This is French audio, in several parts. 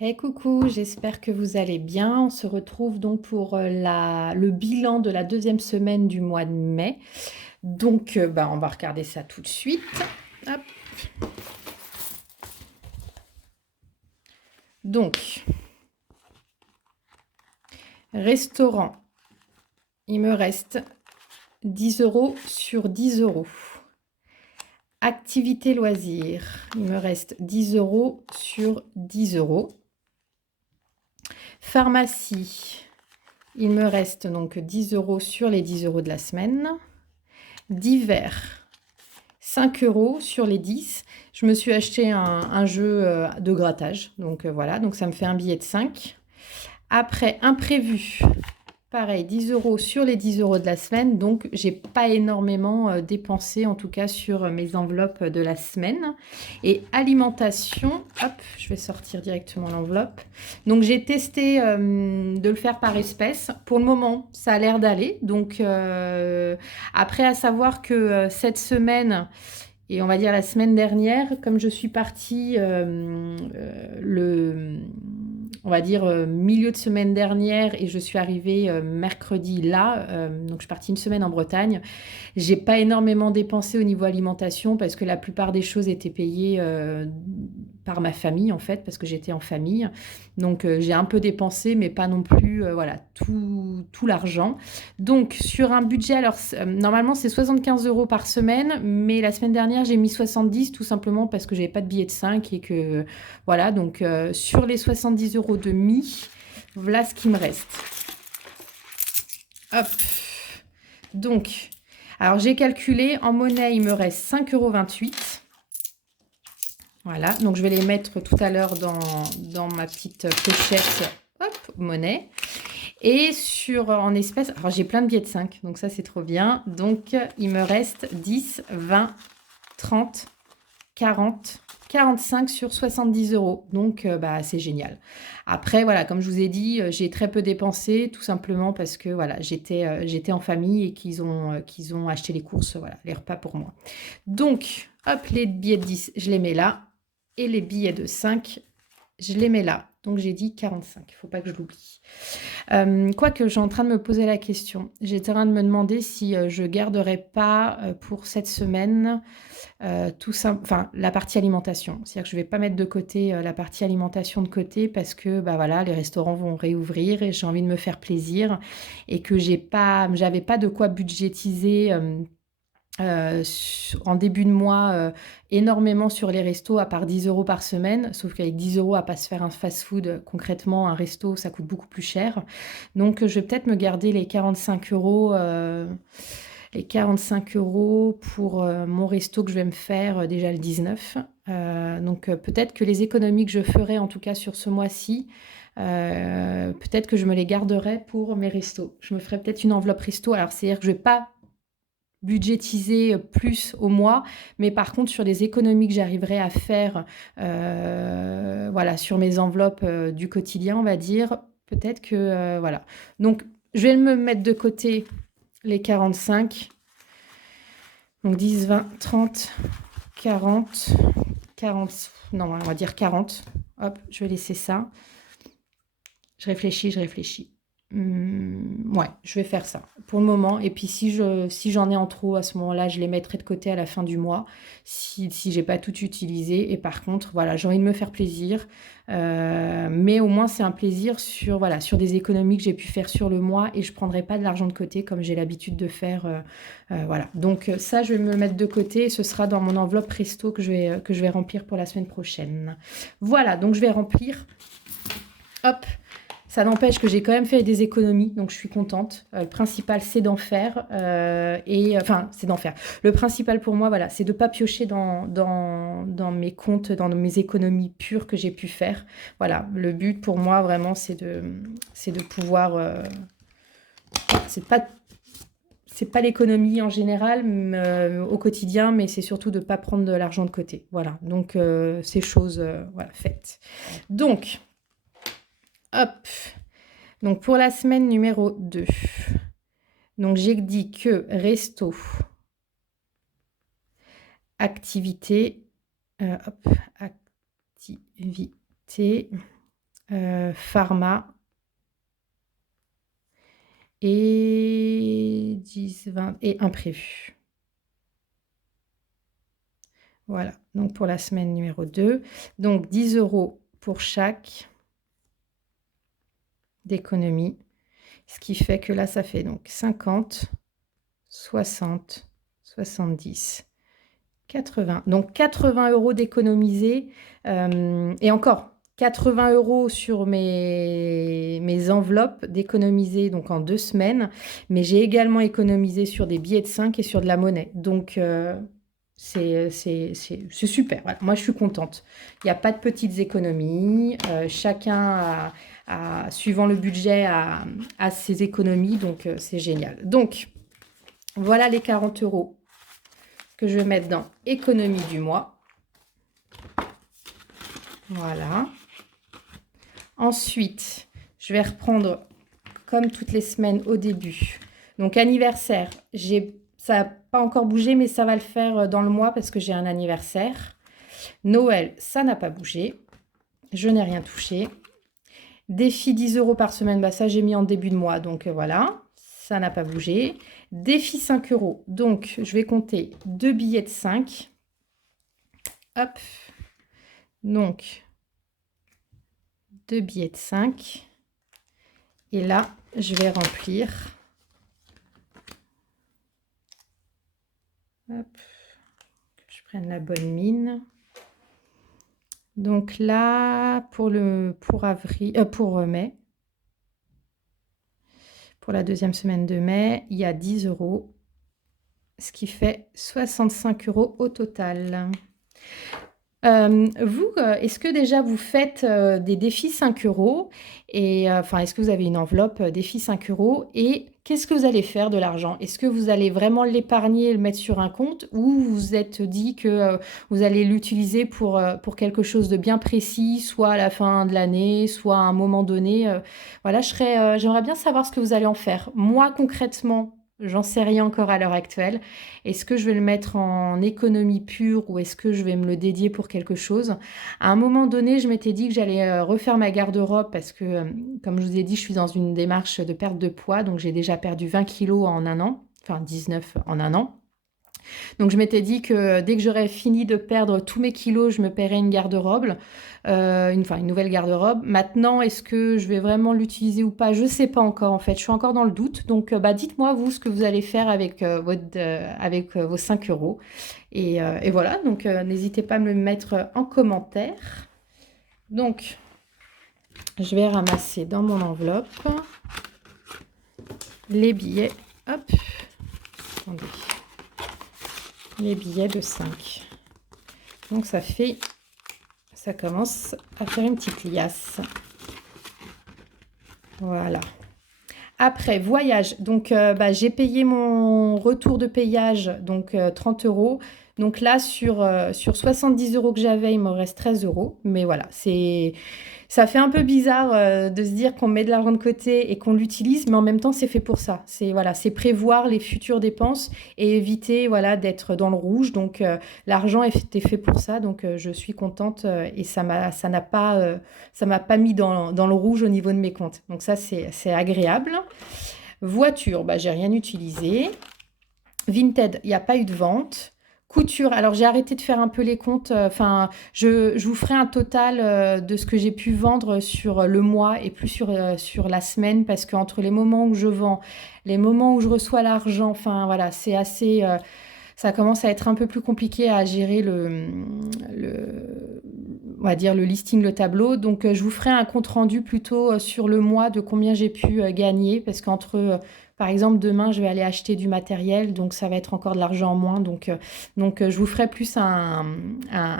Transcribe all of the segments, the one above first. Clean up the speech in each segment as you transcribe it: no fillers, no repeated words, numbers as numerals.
Hey coucou, j'espère que vous allez bien. On se retrouve donc pour le bilan de la deuxième semaine du mois de mai. Donc, on va regarder ça tout de suite. Hop. Donc, restaurant, il me reste 10 euros sur 10 euros. Activité loisirs, il me reste 10 euros sur 10 euros. Pharmacie, il me reste donc 10 euros sur les 10 euros de la semaine. Divers, 5 euros sur les 10. Je me suis acheté un jeu de grattage. Donc voilà, donc ça me fait un billet de 5. Après, imprévu, pareil, 10 euros sur les 10 euros de la semaine. Donc, j'ai pas énormément dépensé, en tout cas sur mes enveloppes de la semaine. Et alimentation, hop, je vais sortir directement l'enveloppe. Donc, j'ai testé de le faire par espèce. Pour le moment, ça a l'air d'aller. Donc, après, à savoir que cette semaine, et on va dire la semaine dernière, comme je suis partie on va dire milieu de semaine dernière et je suis arrivée mercredi là, donc je suis partie une semaine en Bretagne. J'ai pas énormément dépensé au niveau alimentation parce que la plupart des choses étaient payées par ma famille en fait, parce que j'étais en famille. Donc j'ai un peu dépensé, mais pas non plus voilà, tout l'argent. Donc sur un budget, alors normalement c'est 75 euros par semaine, mais la semaine dernière j'ai mis 70 tout simplement parce que j'avais pas de billet de 5 et que voilà, donc sur les 70 euros de mis, voilà ce qui me reste. Hop. Donc, alors j'ai calculé, en monnaie, il me reste 5,28 €. Voilà, donc je vais les mettre tout à l'heure dans ma petite pochette, hop, monnaie. Et en espèces, alors j'ai plein de billets de 5, donc ça c'est trop bien. Donc il me reste 10, 20, 30, 40, 45 sur 70 euros. Donc, c'est génial. Après, voilà, comme je vous ai dit, j'ai très peu dépensé, tout simplement parce que voilà, j'étais en famille et qu'ils ont acheté les courses, voilà, les repas pour moi. Donc, hop, les billets de 10, je les mets là. Et les billets de 5, je les mets là. Donc, j'ai dit 45. Il ne faut pas que je l'oublie. Quoique, je suis en train de me poser la question. J'étais en train de me demander si je garderais pas pour cette semaine tout simple, enfin la partie alimentation. C'est-à-dire que je vais pas mettre de côté la partie alimentation de côté parce que bah voilà, les restaurants vont réouvrir et j'ai envie de me faire plaisir et que j'avais pas de quoi budgétiser. En début de mois, énormément sur les restos à part 10 euros par semaine, sauf qu'avec 10 euros à pas se faire un fast-food, concrètement un resto ça coûte beaucoup plus cher. Donc je vais peut-être me garder les 45 euros. Les 45 euros pour mon resto que je vais me faire déjà le 19. Donc peut-être que les économies que je ferai en tout cas sur ce mois-ci, peut-être que je me les garderai pour mes restos. Je me ferai peut-être une enveloppe resto. Alors c'est-à-dire que je ne vais pas budgétiser plus au mois, mais par contre sur les économies que j'arriverai à faire voilà, sur mes enveloppes du quotidien, on va dire, peut-être que voilà. Donc je vais me mettre de côté les 45. Donc 10, 20, 30, 40, 40. Non, on va dire 40. Hop, je vais laisser ça. Je réfléchis, je réfléchis. Ouais, je vais faire ça pour le moment. Et puis si j'en ai en trop à ce moment-là, je les mettrai de côté à la fin du mois si j'ai pas tout utilisé. Et par contre, voilà, j'ai envie de me faire plaisir. Mais au moins, c'est un plaisir sur, voilà, sur des économies que j'ai pu faire sur le mois et je prendrai pas de l'argent de côté comme j'ai l'habitude de faire. Voilà. Donc ça, je vais me mettre de côté et ce sera dans mon enveloppe resto que je vais remplir pour la semaine prochaine. Voilà, donc je vais remplir. Hop, ça n'empêche que j'ai quand même fait des économies, donc je suis contente. Le principal, c'est d'en faire. Enfin, c'est d'en faire. Le principal pour moi, voilà, c'est de ne pas piocher dans mes comptes, dans mes économies pures que j'ai pu faire. Voilà, le but pour moi, vraiment, c'est de pouvoir... c'est pas l'économie en général au quotidien, mais c'est surtout de ne pas prendre de l'argent de côté. Voilà, donc ces choses voilà, faites. Donc, hop. Donc pour la semaine numéro 2, donc j'ai dit que resto, activité, hop, activité, pharma et 10, 20 et imprévu. Voilà, donc pour la semaine numéro 2. Donc 10 € pour chaque d'économie. Ce qui fait que là, ça fait donc 50, 60, 70, 80. Donc 80 € d'économiser. Et encore, 80 € sur mes enveloppes d'économiser donc en 2 semaines. Mais j'ai également économisé sur des billets de 5 et sur de la monnaie. Donc c'est super. Voilà. Moi, je suis contente. Il n'y a pas de petites économies. Chacun suivant le budget, a ses économies. Donc c'est génial. Donc voilà les 40 € que je vais mettre dans économie du mois. Voilà. Ensuite, je vais reprendre comme toutes les semaines au début. Donc anniversaire, ça n'a pas encore bougé, mais ça va le faire dans le mois parce que j'ai un anniversaire. Noël, ça n'a pas bougé. Je n'ai rien touché. Défi 10 € par semaine, bah ça j'ai mis en début de mois, donc voilà, ça n'a pas bougé. Défi 5 €, donc je vais compter 2 billets de 5. Hop, donc 2 billets de 5. Et là, je vais remplir. Hop, que je prenne la bonne mine. Donc là, pour mai, pour la deuxième semaine de mai, il y a 10 €, ce qui fait 65 € au total. Vous, est-ce que déjà vous faites des défis 5 € et enfin, est-ce que vous avez une enveloppe défi 5 € et qu'est-ce que vous allez faire de l'argent? Est-ce que vous allez vraiment l'épargner et le mettre sur un compte ou vous vous êtes dit que vous allez l'utiliser pour quelque chose de bien précis, soit à la fin de l'année, soit à un moment donné? Voilà, j'aimerais bien savoir ce que vous allez en faire. Moi, concrètement, j'en sais rien encore à l'heure actuelle. Est-ce que je vais le mettre en économie pure ou est-ce que je vais me le dédier pour quelque chose? À un moment donné, je m'étais dit que j'allais refaire ma garde-robe parce que, comme je vous ai dit, je suis dans une démarche de perte de poids. Donc, j'ai déjà perdu 20 kilos en un an, enfin 19 en un an. Donc, je m'étais dit que dès que j'aurais fini de perdre tous mes kilos, je me paierais une garde-robe, une nouvelle garde-robe. Maintenant, est-ce que je vais vraiment l'utiliser ou pas? Je ne sais pas encore en fait. Je suis encore dans le doute. Donc, dites-moi vous ce que vous allez faire avec, vos 5 €. Et voilà, donc n'hésitez pas à me le mettre en commentaire. Donc, je vais ramasser dans mon enveloppe les billets. Hop, attendez. Les billets de 5. Donc ça commence à faire une petite liasse. Voilà. Après, voyage. Donc, j'ai payé mon retour de payage, donc 30 €. Donc là, sur 70 € que j'avais, il me reste 13 €. Mais voilà, ça fait un peu bizarre de se dire qu'on met de l'argent de côté et qu'on l'utilise, mais en même temps, c'est fait pour ça. C'est prévoir les futures dépenses et éviter voilà, d'être dans le rouge. Donc, l'argent était fait pour ça. Donc, je suis contente et ça m'a pas mis dans le rouge au niveau de mes comptes. Donc, ça, c'est agréable. Voiture, j'ai rien utilisé. Vinted, il n'y a pas eu de vente. Couture, alors j'ai arrêté de faire un peu les comptes. Enfin, je vous ferai un total de ce que j'ai pu vendre sur le mois et plus sur la semaine parce qu'entre les moments où je vends, les moments où je reçois l'argent, enfin voilà, c'est assez. Ça commence à être un peu plus compliqué à gérer on va dire le listing, le tableau. Donc, je vous ferai un compte rendu plutôt sur le mois de combien j'ai pu gagner parce qu'entre par exemple, demain, je vais aller acheter du matériel, donc ça va être encore de l'argent en moins. Donc, je vous ferai plus un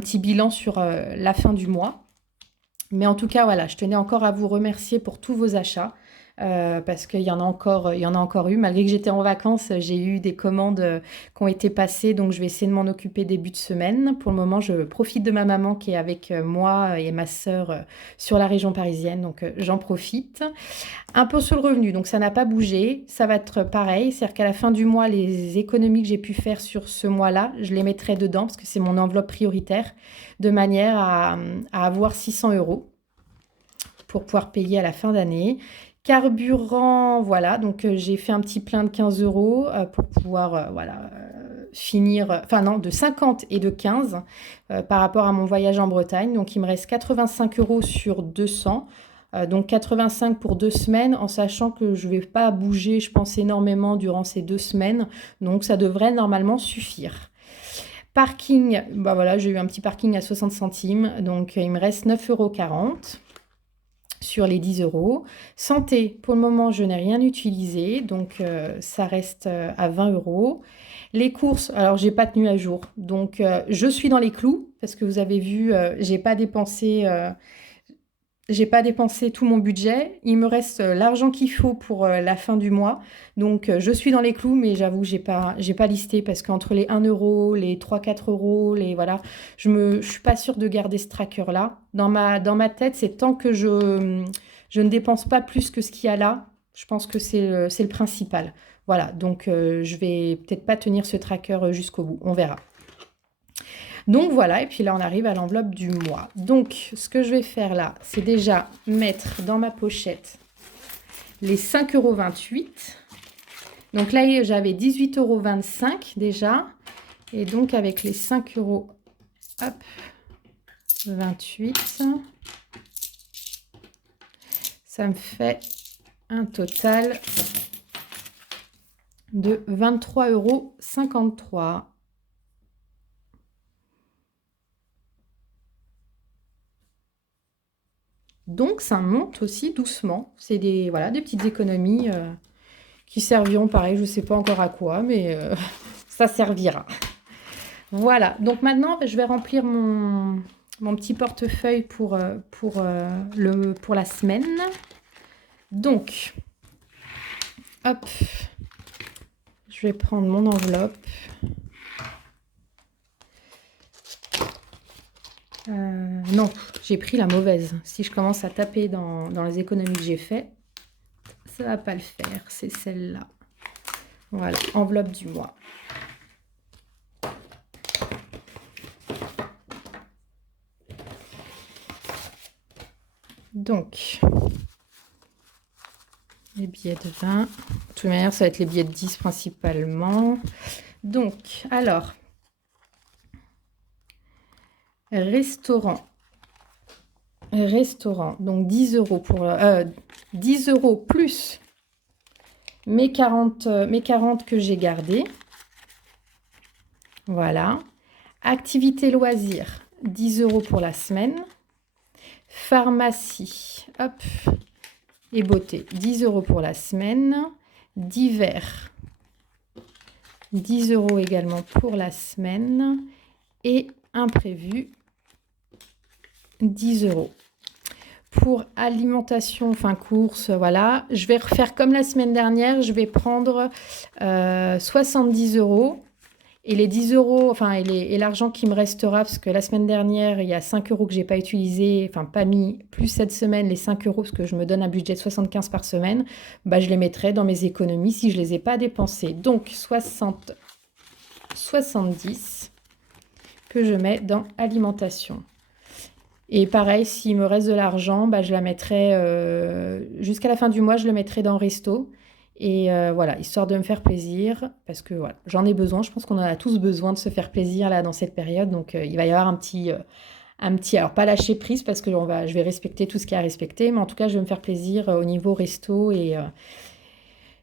petit bilan sur la fin du mois. Mais en tout cas, voilà, je tenais encore à vous remercier pour tous vos achats. Parce qu'il y en a encore eu. Malgré que j'étais en vacances, j'ai eu des commandes qui ont été passées, donc je vais essayer de m'en occuper début de semaine. Pour le moment, je profite de ma maman qui est avec moi et ma sœur sur la région parisienne, donc j'en profite. Impôt sur le revenu, donc ça n'a pas bougé, ça va être pareil, c'est-à-dire qu'à la fin du mois, les économies que j'ai pu faire sur ce mois-là, je les mettrai dedans parce que c'est mon enveloppe prioritaire, de manière à avoir 600 €. pour pouvoir payer à la fin d'année. Carburant, voilà, donc j'ai fait un petit plein de 15 € pour pouvoir voilà, finir, enfin non, de 50 et de 15 par rapport à mon voyage en Bretagne. Donc il me reste 85 € sur 200. Donc 85 pour 2 semaines, en sachant que je ne vais pas bouger, je pense, énormément durant ces 2 semaines. Donc ça devrait normalement suffire. Parking, bah voilà, j'ai eu un petit parking à 60 centimes. Donc il me reste 9,40 € sur les 10 €. Santé, pour le moment, je n'ai rien utilisé. Donc ça reste à 20 €. Les courses, alors j'ai pas tenu à jour. Donc je suis dans les clous parce que vous avez vu, j'ai pas dépensé tout mon budget. Il me reste l'argent qu'il faut pour la fin du mois. Donc, je suis dans les clous, mais j'avoue, j'ai pas listé parce qu'entre les 1 €, les 3-4 €, les voilà, je suis pas sûre de garder ce tracker-là. Dans ma tête, c'est tant que je ne dépense pas plus que ce qu'il y a là, je pense que c'est le principal. Voilà, donc je vais peut-être pas tenir ce tracker jusqu'au bout. On verra. Donc voilà, et puis là on arrive à l'enveloppe du mois. Donc ce que je vais faire là, c'est déjà mettre dans ma pochette les 5,28 €. Donc là j'avais 18,25 € déjà. Et donc avec les 5 €, hop, 28, ça me fait un total de 23,53 €. Donc ça monte aussi doucement. C'est des, voilà, des petites économies qui serviront pareil, je ne sais pas encore à quoi, mais ça servira. Voilà, donc maintenant je vais remplir mon petit portefeuille pour la semaine. Donc, hop, je vais prendre mon enveloppe. Non, j'ai pris la mauvaise. Si je commence à taper dans les économies que j'ai fait, ça va pas le faire. C'est celle-là. Voilà, enveloppe du mois. Donc, les billets de 20. De toute manière, ça va être les billets de 10 principalement. Donc, alors, restaurant. Donc 10 € pour 10 € plus mes 40 que j'ai gardés. Voilà. Activité loisirs, 10 € pour la semaine. Pharmacie, hop, et beauté, 10 € pour la semaine. Divers, 10 € également pour la semaine. Et imprévu, 10 €. Pour alimentation, enfin courses, voilà, je vais refaire comme la semaine dernière, je vais prendre 70 € et les 10 €, enfin et l'argent qui me restera, parce que la semaine dernière, il y a 5 € que j'ai pas utilisé, enfin pas mis, plus cette semaine les 5 € parce que je me donne un budget de 75 par semaine, bah, je les mettrai dans mes économies si je les ai pas dépensées. Donc 70 que je mets dans alimentation. Et pareil, s'il me reste de l'argent, bah, je la mettrai jusqu'à la fin du mois, je le mettrai dans resto. Et voilà, histoire de me faire plaisir, parce que voilà, j'en ai besoin. Je pense qu'on en a tous besoin de se faire plaisir là dans cette période. Donc il va y avoir un petit, alors pas lâcher prise parce que je vais respecter tout ce qu'il y a à respecter, mais en tout cas, je vais me faire plaisir au niveau resto et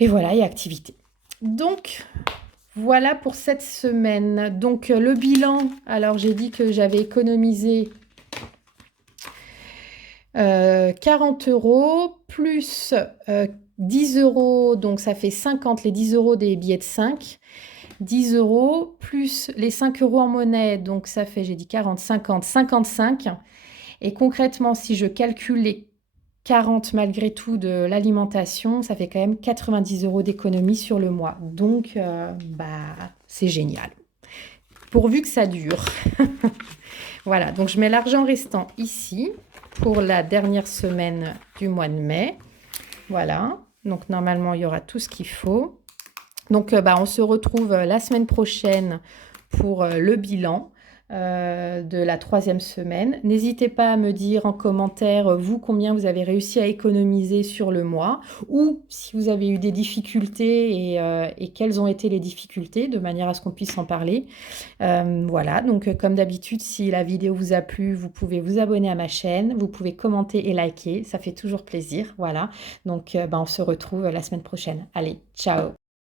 voilà, et activité. Donc voilà pour cette semaine. Donc le bilan, alors j'ai dit que j'avais économisé 40 € plus 10 €, donc ça fait 50, les 10 € des billets de 5. 10 € plus les 5 € en monnaie, donc ça fait, j'ai dit 40, 50, 55. Et concrètement, si je calcule les 40 malgré tout de l'alimentation, ça fait quand même 90 € d'économie sur le mois. Donc, bah, c'est génial. Pourvu que ça dure. Voilà, donc je mets l'argent restant ici pour la dernière semaine du mois de mai. Voilà, donc normalement, il y aura tout ce qu'il faut. Donc, bah, on se retrouve la semaine prochaine pour le bilan. de la troisième semaine. N'hésitez pas à me dire en commentaire, vous, combien vous avez réussi à économiser sur le mois ou si vous avez eu des difficultés et quelles ont été les difficultés, de manière à ce qu'on puisse en parler. Voilà, donc comme d'habitude, si la vidéo vous a plu, vous pouvez vous abonner à ma chaîne, vous pouvez commenter et liker, ça fait toujours plaisir. Voilà, donc on se retrouve la semaine prochaine. Allez, ciao!